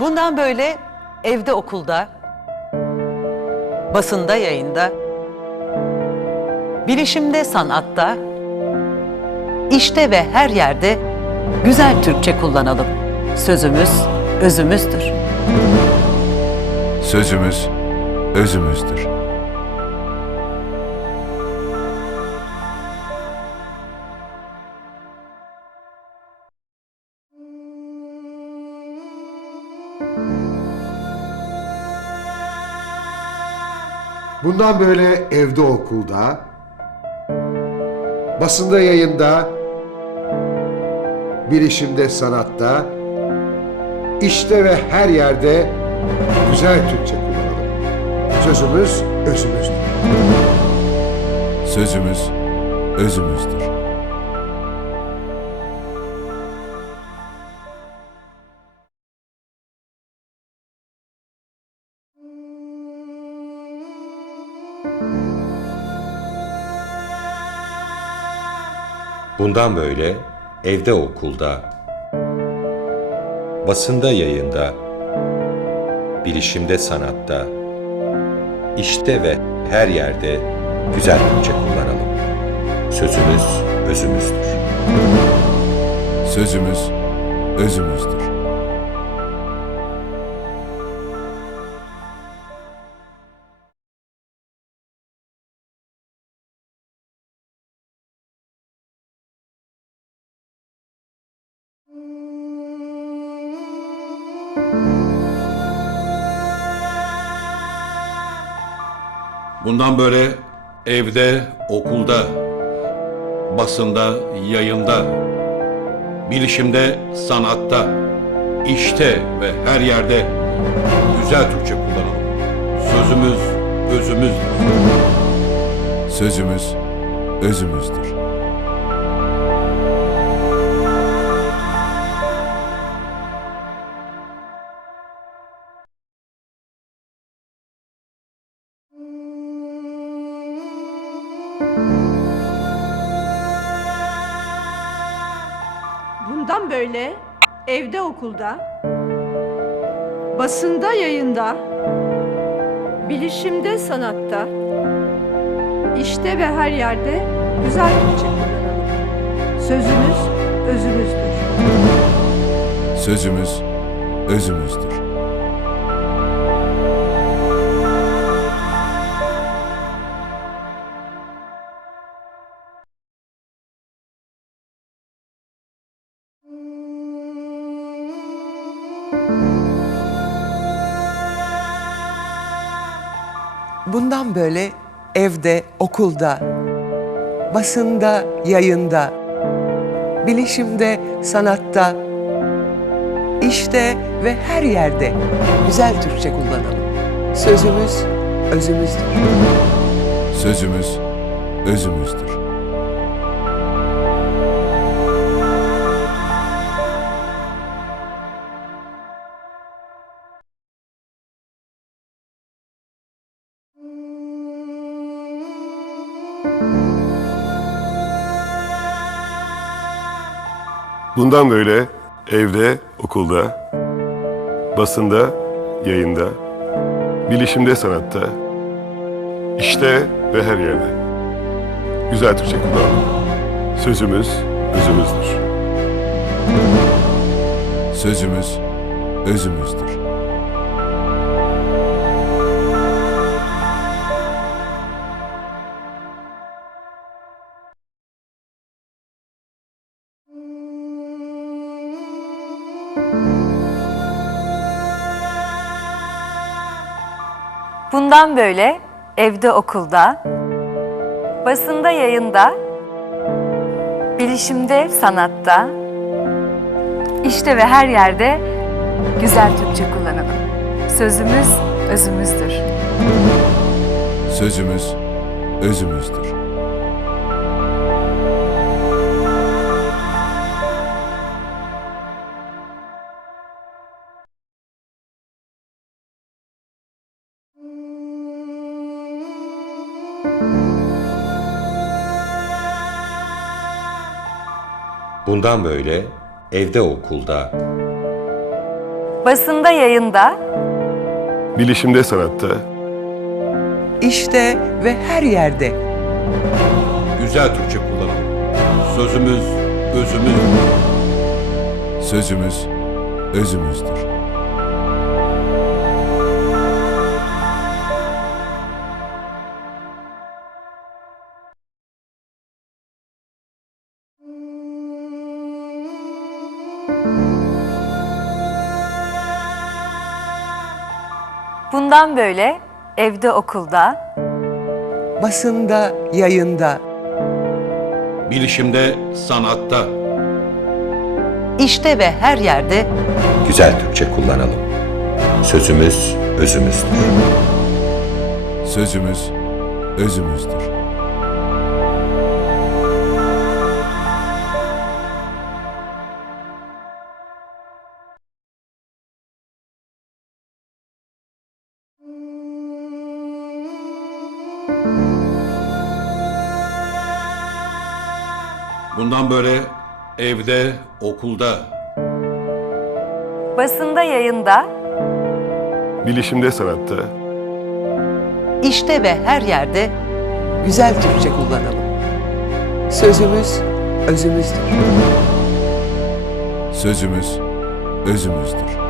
Bundan böyle evde okulda, basında yayında, bilişimde sanatta, işte ve her yerde güzel Türkçe kullanalım. Sözümüz özümüzdür. Sözümüz özümüzdür. Bundan böyle evde okulda, basında yayında, bilişimde sanatta, işte ve her yerde güzel Türkçe kullanalım. Sözümüz özümüzdür. Sözümüz özümüzdür. Bundan böyle evde okulda, basında yayında, bilişimde sanatta, işte ve her yerde güzel Türkçe kullanalım. Sözümüz özümüzdür. Sözümüz özümüzdür. Bundan böyle evde, okulda, basında, yayında, bilişimde, sanatta, işte ve her yerde güzel Türkçe kullanalım. Sözümüz özümüzdür. Sözümüz özümüzdür. Bundan böyle evde okulda, basında yayında, bilişimde sanatta, işte ve her yerde güzel Türkçe kullanalım. Sözümüz özümüzdür. Sözümüz özümüzdür. Bundan böyle evde, okulda, basında, yayında, bilişimde, sanatta, işte ve her yerde güzel Türkçe kullanalım. Sözümüz özümüzdür. Sözümüz özümüzdür. Bundan böyle evde, okulda, basında, yayında, bilişimde, sanatta, işte ve her yerde. Güzel Türkçe kullanalım. Sözümüz özümüzdür. Sözümüz özümüzdür. Bundan böyle evde okulda, basında yayında, bilişimde sanatta, işte ve her yerde güzel Türkçe kullanalım. Sözümüz özümüzdür. Sözümüz özümüzdür. Bundan böyle evde okulda, Basında yayında bilişimde sanatta, işte ve her yerde Güzel Türkçe kullanalım. Sözümüz, özümüz. Sözümüz özümüzdür. Bundan böyle evde okulda basında yayında Bilişimde, sanatta, İşte ve her yerde güzel Türkçe kullanalım. Sözümüz özümüzdür. Sözümüz özümüzdür. Bundan böyle evde, okulda, basında yayında bilişimde sanatta, işte ve her yerde güzel Türkçe kullanalım. Sözümüz özümüzdür. Sözümüz özümüzdür.